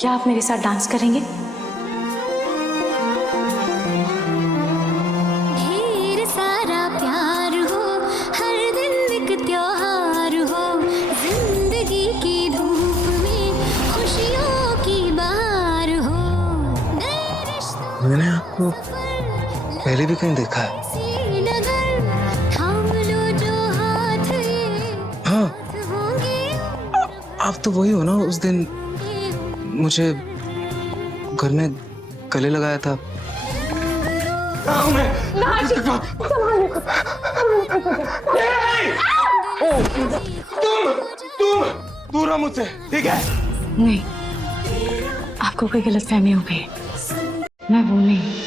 क्या आप मेरे साथ डांस करेंगे? ढेर सारा प्यार हो, हर दिन एक त्योहार हो, जिंदगी की धूप में खुशियों की बहार हो। मैंने आपको पहले भी कहीं देखा है। हाँ, आप तो वही हो ना, उस दिन मुझे घर में गले लगाया था। तुम दूर हो मुझसे, ठीक है? नहीं, आपको कोई गलतफहमी हो गई। मैं वो नहीं।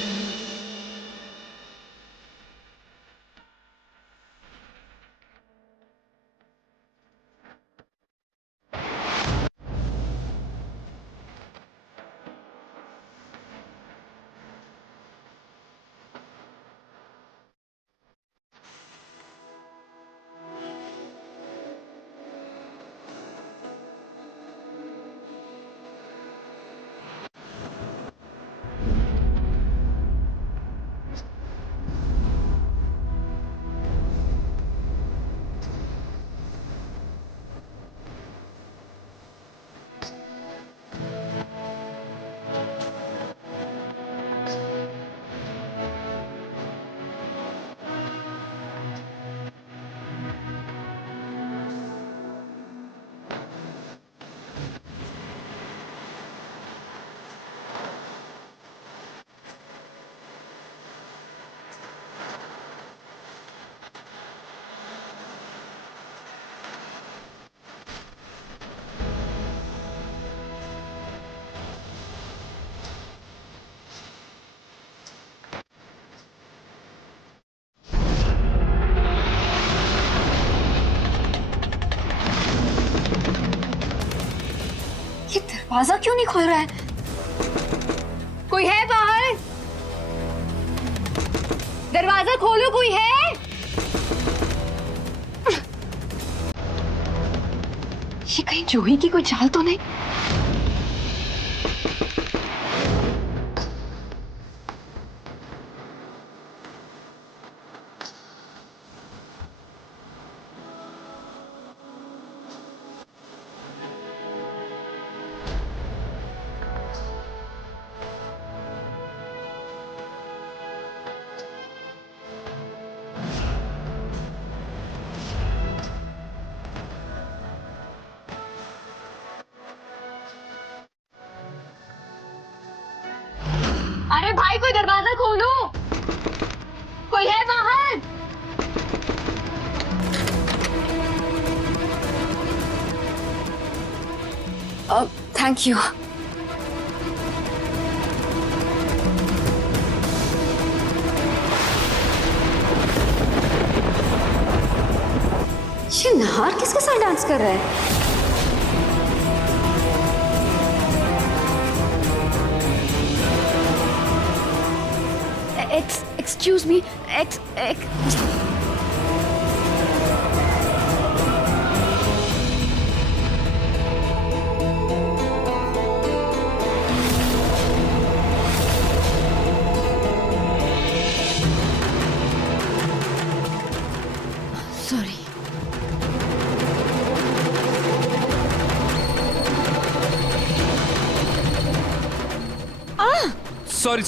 ये दरवाजा क्यों नहीं खुल रहा है? कोई है बाहर? दरवाजा खोलो, कोई है? ये कहीं जूही की कोई चाल तो नहीं? अरे भाई, कोई दरवाजा खोलो, कोई है बाहर? Thank you. ये नहार किसके साथ डांस कर रहा है? Excuse me. Sorry. सॉरी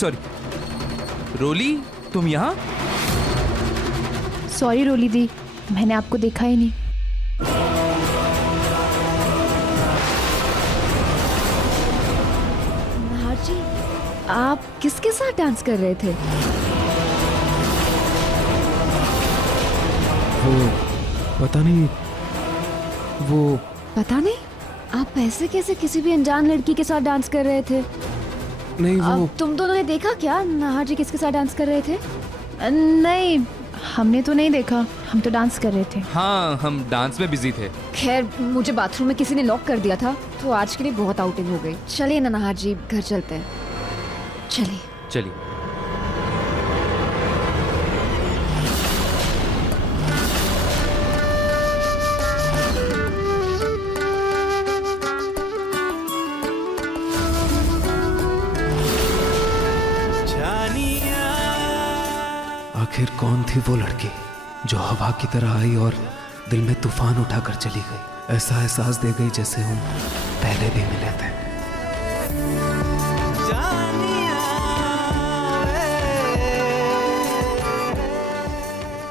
रोली, तुम यहाँ? सॉरी रोली दी, मैंने आपको देखा ही नहीं। नहार जी, आप किसके साथ डांस कर रहे थे? वो पता नहीं, वो पता नहीं? आप ऐसे कैसे किसी भी अनजान लड़की के साथ डांस कर रहे थे? नहीं, वो अब तुम दोनों ने देखा क्या नहार जी किसके साथ डांस कर रहे थे? नहीं, हमने तो नहीं देखा, हम तो डांस कर रहे थे। हाँ, हम डांस में बिजी थे। खैर, मुझे बाथरूम में किसी ने लॉक कर दिया था, तो आज के लिए बहुत आउटिंग हो गई। चलिए ना नहार जी, घर चलते हैं। चलिए। चलिए। कौन थी वो लड़की जो हवा की तरह आई और दिल में तूफान उठाकर चली गई? ऐसा एहसास दे गई जैसे हम पहले भी मिले थे।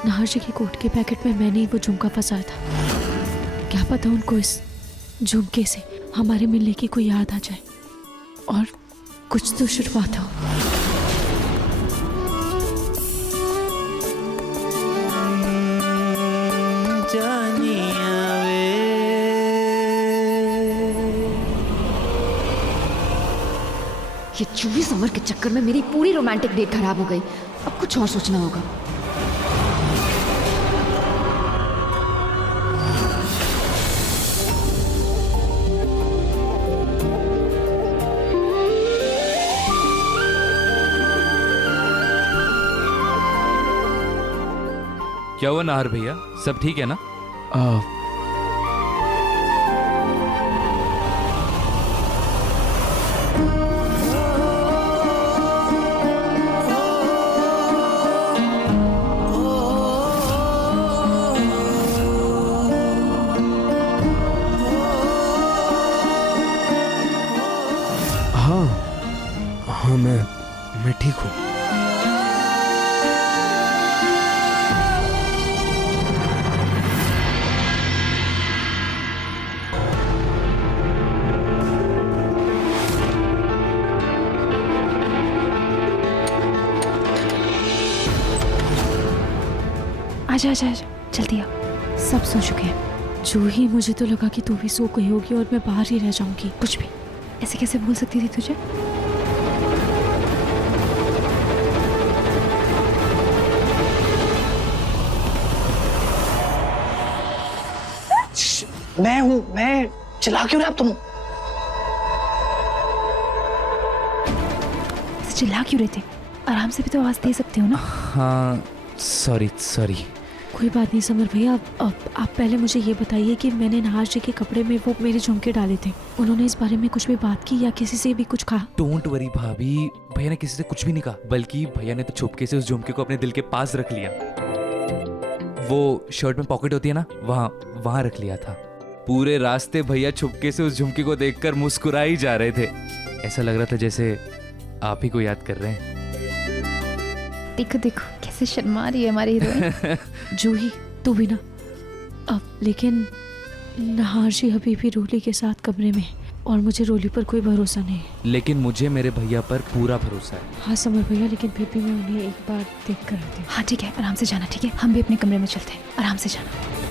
नाहर जी की कोट के पैकेट में मैंने ही वो झुमका फंसाया था। क्या पता उनको इस झुमके से हमारे मिलने की कोई याद आ जाए और कुछ तो शुरुआत हो। ये जूही समर के चक्कर में मेरी पूरी रोमांटिक डेट खराब हो गई। अब कुछ और सोचना होगा। क्या हुआ नाहर भैया, सब ठीक है ना? हाँ, मैं ठीक हूँ। आजा आजा आजा, जल्दी आओ, सब सो चुके हैं। जूही, मुझे तो लगा कि तू भी सो गई होगी और मैं बाहर ही रह जाऊंगी। कुछ भी, ऐसे कैसे बोल सकती थी तुझे? मैं हूँ, मैं चिल्ला क्यों रहे आप तुम? चिल्ला क्यों रहे थे? आराम से भी तो आवाज दे सकते हो ना। हाँ सॉरी। कोई बात नहीं समर भैया, अब आप पहले मुझे ये बताइए कि मैंने नाहर जी के कपड़े में वो मेरे झुमके डाले थे, उन्होंने इस बारे में कुछ भी बात की या किसी से भी कुछ कहा? डोंट वरी भाभी, भैया ने किसी से कुछ भी नहीं कहा, बल्कि भैया ने तो छुपके से उस झुमके को अपने दिल के पास रख लिया। वो शर्ट में पॉकेट होती है ना, वहाँ रख लिया था। पूरे रास्ते भैया छुपके से उस झुमके को देखकर मुस्कुरा ही जा रहे थे। ऐसा लग रहा था जैसे आप ही को याद कर रहे हैं। देखो देखो कैसे शर्मा रही है हमारी हीरोइन। जूही तू भी ना। अब लेकिन नाहर जी अभी भी रोली के साथ कमरे में है और मुझे रोली पर कोई भरोसा नहीं है। लेकिन मुझे मेरे भैया पर पूरा भरोसा है। हाँ समर भैया, लेकिन फिर भी मैं उन्हें एक बार देख कर आती हूँ। हाँ ठीक है, आराम से जाना, ठीक है? हम भी अपने कमरे में चलते हैं, आराम से जाना।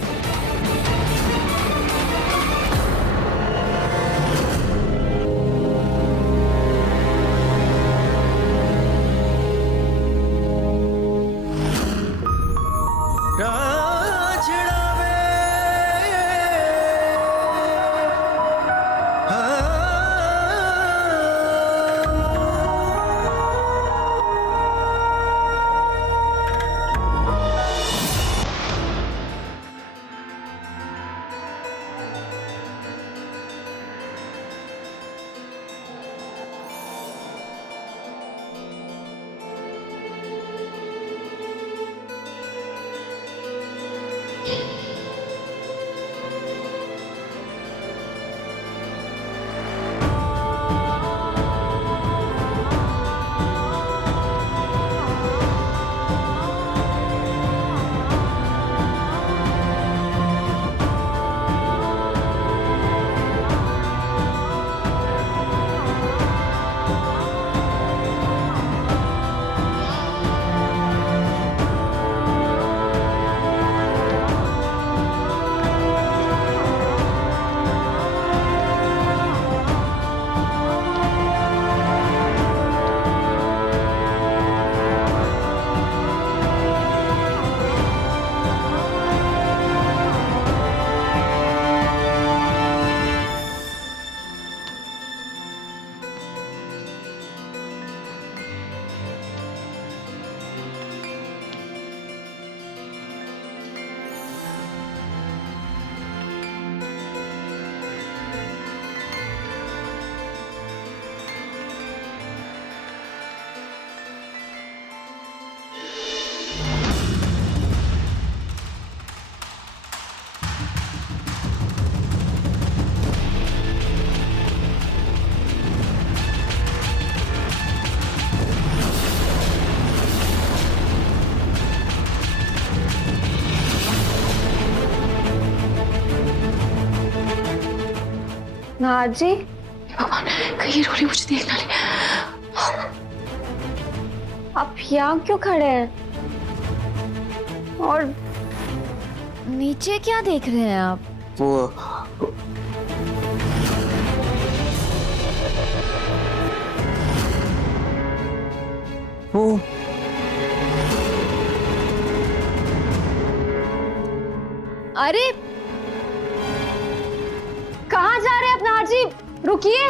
नाहर जी, भगवान कहीं रोली मुझे देख ना ले। आप यहाँ क्यों खड़े हैं? और नीचे क्या देख रहे हैं आप? वो अरे कहाँ जा रहे हैं आप नाहर जी? रुकिए।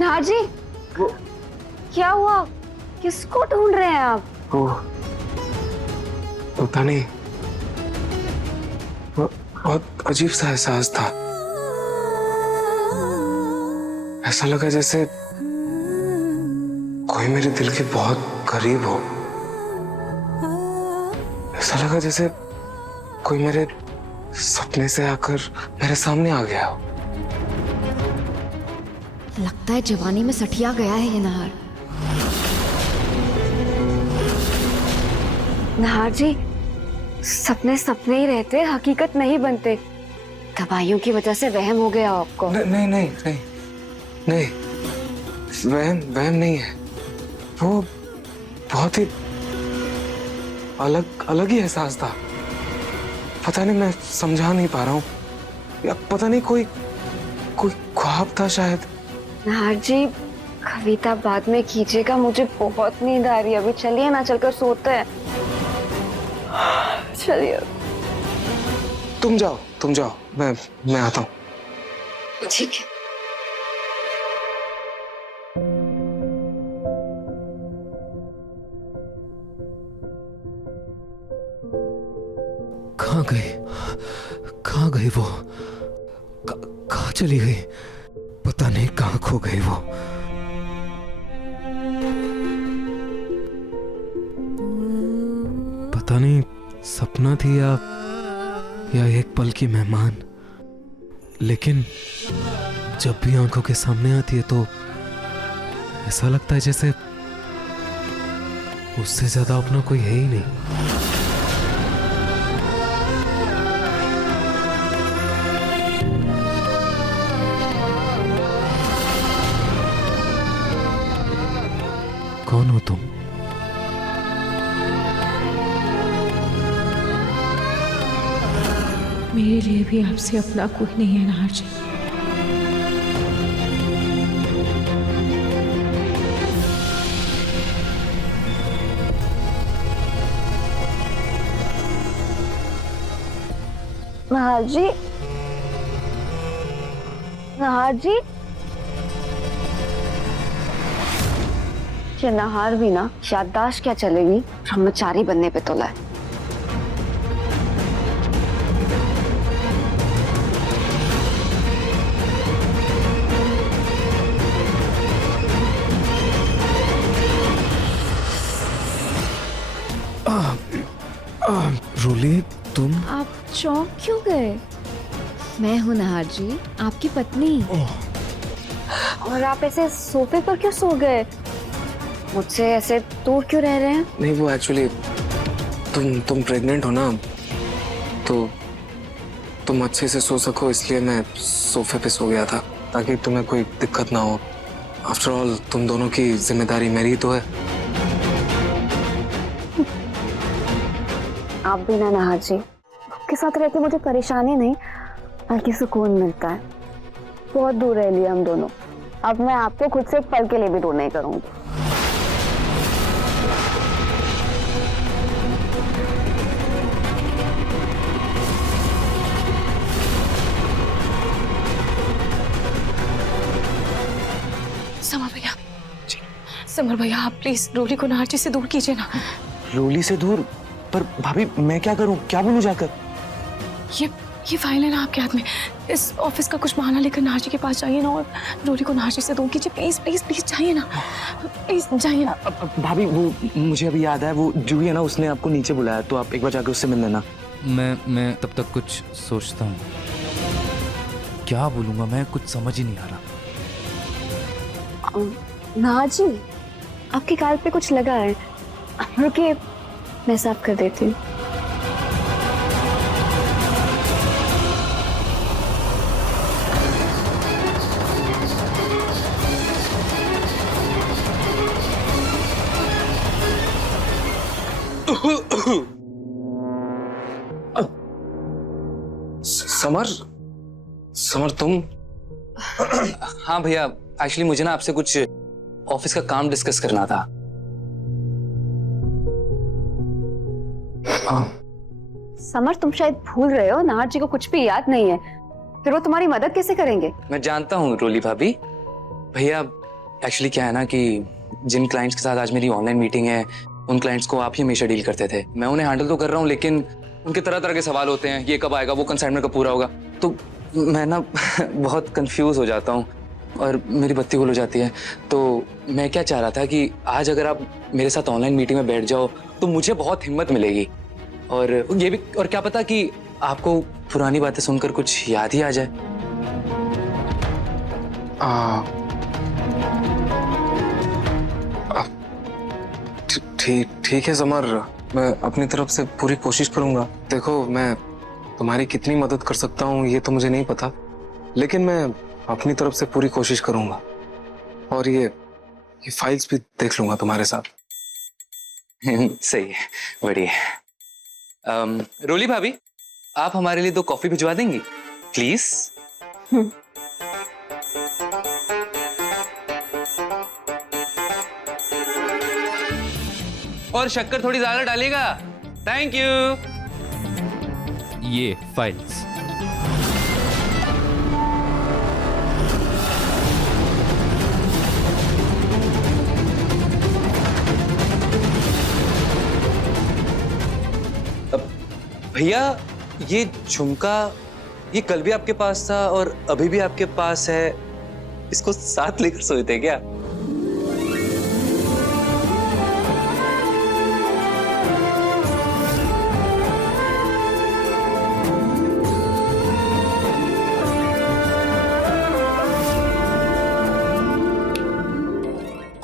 नाहर जी, क्या हुआ? किसको ढूंढ रहे हैं आप? वो पता नहीं, बहुत अजीब सा एहसास था। ऐसा लगा जैसे कोई मेरे दिल के बहुत करीब हो। ऐसा लगा जैसे कोई मेरे सपने से आकर मेरे सामने आ गया हो। लगता है जवानी में सठिया गया है ये नाहर। नाहर जी, सपने सपने ही रहते, हकीकत नहीं बनते। दवाइयों की वजह से वहम हो गया आपको। नहीं नहीं नहीं नहीं नहीं, वहम नहीं है। वो बहुत ही अलग ही एहसास था। पता नहीं, मैं समझा नहीं पा रहा हूँ, या पता नहीं कोई ख्वाब था शायद। नाहर जी, कविता बाद में कीजिएगा, मुझे बहुत नींद आ रही है अभी। चलिए ना, चलकर सोते हैं। चलिए। तुम जाओ, मैं आता हूँ। ठीक है। कहाँ गई वो? कहाँ चली गई? पता नहीं कहाँ खो गई वो। पता नहीं सपना थी या एक पल की मेहमान। लेकिन जब भी आंखों के सामने आती है तो ऐसा लगता है जैसे उससे ज्यादा अपना कोई है ही नहीं। कौन हो तुम? मेरे लिए भी आपसे अपना कोई नहीं है नाहर जी। नाहर जी, नाहर जी, ये नाहर भी ना याददाश्त क्या चलेगी, ब्रह्मचारी बनने पे तुला है। रोली, तुम? आप चौंक क्यों गए? मैं हूँ नाहर जी, आपकी पत्नी। और आप ऐसे सोफे पर क्यों सो गए? मुझसे ऐसे दूर क्यों रह रहे हैं? नहीं, वो एक्चुअली तुम प्रेग्नेंट हो ना, तो तुम अच्छे से सो सको इसलिए मैं सोफे पे सो गया था, ताकि तुम्हें कोई दिक्कत ना हो। आफ्टर ऑल तुम दोनों की जिम्मेदारी मेरी तो है। आप भी ना नाहर जी, आपके साथ रह के मुझे परेशानी नहीं बल्कि सुकून मिलता है। बहुत दूर रह लिए हम दोनों, अब मैं आपको खुद से एक पल के लिए भी दूर नहीं करूंगी। समर भैया आप प्लीज रोली को नार्ची से दूर कीजिए ना। रोली से दूर? पर भाभी मैं क्या करूं, क्या बोलूं जाकर? ये फाइल है ना आपके हाथ में, इस ऑफिस का कुछ बहाना लेकर नार्ची के पास जाइए ना और रोली को नार्ची से दूर कीजिए। प्लीज प्लीज प्लीज जाइए ना, प्लीज जाइए ना। भाभी वो मुझे अभी याद है, वो जूही है ना, उसने आपको नीचे बुलाया, तो आप एक बार जाकर उससे मिल लेना। मैं तब तक कुछ सोचता हूँ, क्या बोलूँगा मैं, कुछ समझ ही नहीं आ रहा। नाजी, आपके गाल पे कुछ लगा है, रुकिए मैं साफ कर देती हूँ। समर, समर तुम? हाँ भैया, एक्चुअली मुझे ना आपसे कुछ ऑफिस का काम डिस्कस करना था। समर तुम शायद भूल रहे हो, नार्जी को कुछ भी याद नहीं है, फिर वो तुम्हारी मदद कैसे करेंगे? मैं जानता हूँ रोली भाभी। भैया एक्चुअली क्या है ना कि जिन क्लाइंट्स के साथ आज मेरी ऑनलाइन मीटिंग है, उन क्लाइंट्स को आप ही हमेशा डील करते थे। मैं उन्हें हैंडल तो कर रहा हूँ, लेकिन उनके तरह तरह के सवाल होते हैं, ये कब आएगा, वो कंसाइनमेंट कब पूरा होगा, तो मैं ना बहुत कंफ्यूज हो जाता हूँ और मेरी बत्ती गुल हो जाती है। तो मैं क्या चाह रहा था कि आज अगर आप मेरे साथ ऑनलाइन मीटिंग में बैठ जाओ तो मुझे बहुत हिम्मत मिलेगी, और ये भी, और क्या पता कि आपको पुरानी बातें सुनकर कुछ याद ही आ जाए। ठीक है समर, मैं अपनी तरफ से पूरी कोशिश करूंगा। देखो मैं तुम्हारी कितनी मदद कर सकता हूँ ये तो मुझे नहीं पता, लेकिन मैं अपनी तरफ से पूरी कोशिश करूंगा, और ये फाइल्स भी देख लूंगा तुम्हारे साथ। सही है, बढ़िया। रोली भाभी, आप हमारे लिए 2 कॉफी भिजवा देंगी प्लीज? और शक्कर थोड़ी ज्यादा डालिएगा। Thank you. ये फाइल्स। भैया ये झुमका, ये कल भी आपके पास था और अभी भी आपके पास है, इसको साथ लेकर सोए थे क्या?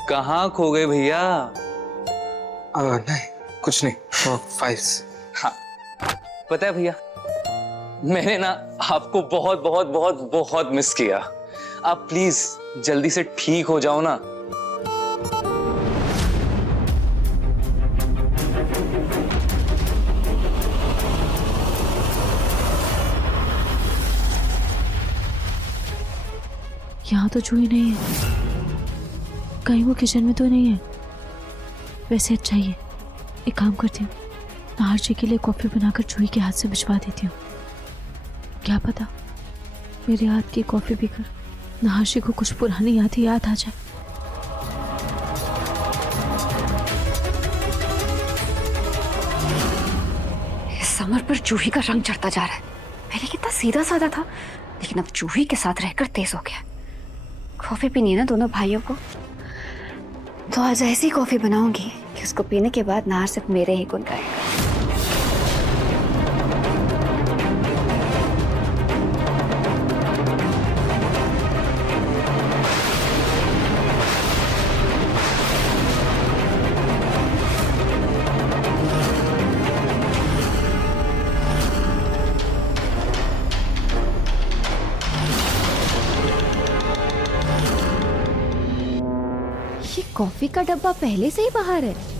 कहाँ खो गए भैया? नहीं कुछ नहीं, फाइल्स। हाँ पता है भैया, मैंने ना आपको बहुत बहुत बहुत बहुत मिस किया। आप प्लीज जल्दी से ठीक हो जाओ ना। यहाँ तो जूही नहीं है, कहीं वो किचन में तो नहीं है। वैसे अच्छा ही है, एक काम करती हूँ, नार्ची के लिए कॉफी बनाकर जूही के हाथ से भिजवा देती हूँ। क्या पता मेरे हाथ की कॉफी पीकर नार्ची को कुछ पुरानी याद आ जाए। समर पर जूही का रंग चढ़ता जा रहा है। पहले कितना सीधा साधा था, लेकिन अब जूही के साथ रहकर तेज हो गया। कॉफी पीनी है ना दोनों भाइयों को, तो आज ऐसी कॉफी बनाऊंगी कि उसको पीने के बाद नार सिर्फ मेरे ही गुण गाएगा। ये कॉफी का डब्बा पहले से ही बाहर है।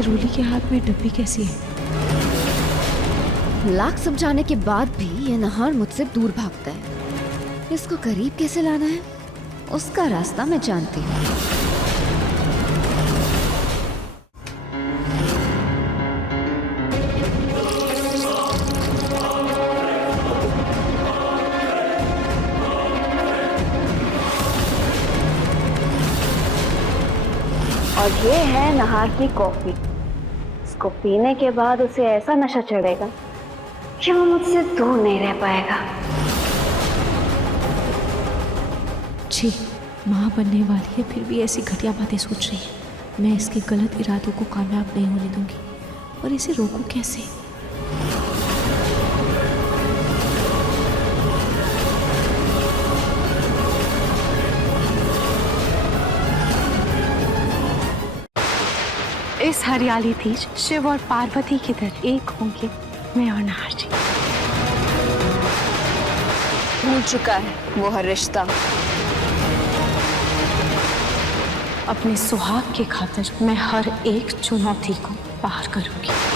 ये रूली के हाथ में डब्बी कैसी है? लाख समझाने के बाद भी ये नहार मुझसे दूर भागता है। इसको करीब कैसे लाना है उसका रास्ता मैं जानती हूँ। और ये है नहार की कॉफी। इसको पीने के बाद उसे ऐसा नशा चढ़ेगा कि वो मुझसे दूर नहीं रह पाएगा। छी, माँ बनने वाली है फिर भी ऐसी घटिया बातें सोच रही है। मैं इसके गलत इरादों को कामयाब नहीं होने दूंगी। और इसे रोकूं कैसे? इस हरियाली बीच शिव और पार्वती की तरह एक होंगे मैं और नहार जी। भूल चुका है वो हर रिश्ता। अपने सुहाग की खातिर मैं हर एक चुनौती को पार करूंगी।